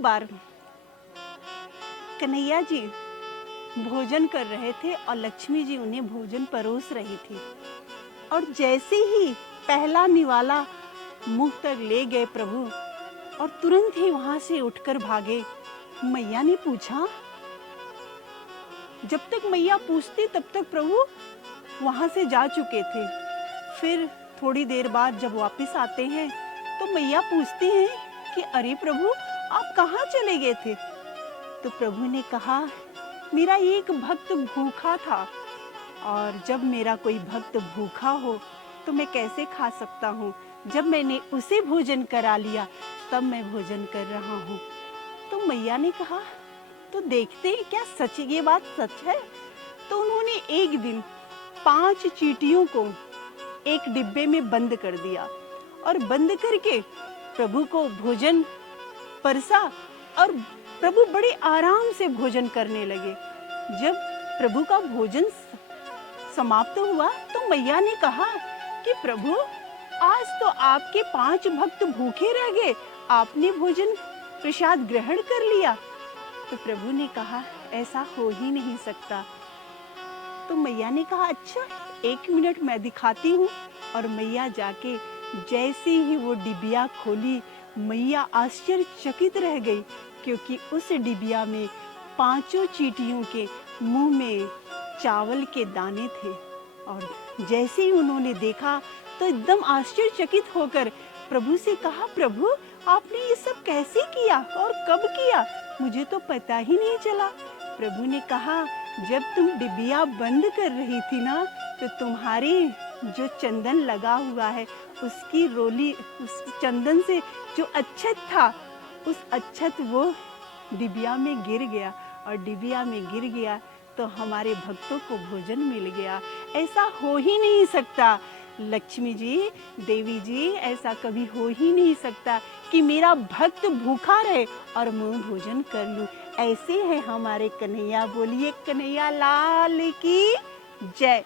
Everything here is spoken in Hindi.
बार कन्हैया जी भोजन कर रहे थे और लक्ष्मी जी उन्हें भोजन परोस रही थी, और जैसे ही पहला निवाला मुंह तक ले गए प्रभु और तुरंत ही वहां से उठकर भागे। मैया ने पूछा, जब तक मैया पूछती तब तक प्रभु वहां से जा चुके थे। फिर थोड़ी देर बाद जब वापस आते हैं तो मैया पूछती हैं कि अरे प्रभु आप कहाँ चले गए थे? तो प्रभु ने कहा, मेरा एक भक्त भूखा था, और जब मेरा कोई भक्त भूखा हो तो मैं कैसे खा सकता हूँ? जब मैंने उसे भोजन करा लिया तब मैं भोजन कर रहा हूँ। तो मैया ने कहा, तो देखते हैं क्या सच ये बात सच है? तो उन्होंने एक दिन 5 चींटियों को एक डिब्बे में बंद कर दिया और बंद करके प्रभु को भोजन परसा, और प्रभु बड़े आराम से भोजन करने लगे। जब प्रभु का भोजन समाप्त हुआ तो मैया ने कहा कि प्रभु आज तो आपके 5 भक्त भूखे रह गए, आपने भोजन प्रसाद ग्रहण कर लिया। तो प्रभु ने कहा, ऐसा हो ही नहीं सकता। तो मैया ने कहा, अच्छा 1 मिनट मैं दिखाती हूँ। और मैया जाके जैसे ही वो डिबिया खोली, मैया आश्चर्यचकित रह गई, क्योंकि उस डिबिया में 5 चींटियों के मुंह में चावल के दाने थे। और जैसे ही उन्होंने देखा तो एकदम आश्चर्यचकित होकर प्रभु से कहा, प्रभु आपने ये सब कैसे किया और कब किया? मुझे तो पता ही नहीं चला। प्रभु ने कहा, जब तुम डिबिया बंद कर रही थी ना, तो तुम्हारी जो चंदन लगा हुआ है उसकी रोली, उस चंदन से जो अक्षत था, उस अक्षत वो डिबिया में गिर गया, और डिबिया में गिर गया तो हमारे भक्तों को भोजन मिल गया। ऐसा हो ही नहीं सकता लक्ष्मी जी, देवी जी, ऐसा कभी हो ही नहीं सकता कि मेरा भक्त भूखा रहे और मैं भोजन कर लूं। ऐसे है हमारे कन्हैया। बोलिए कन्हैया लाल की जय।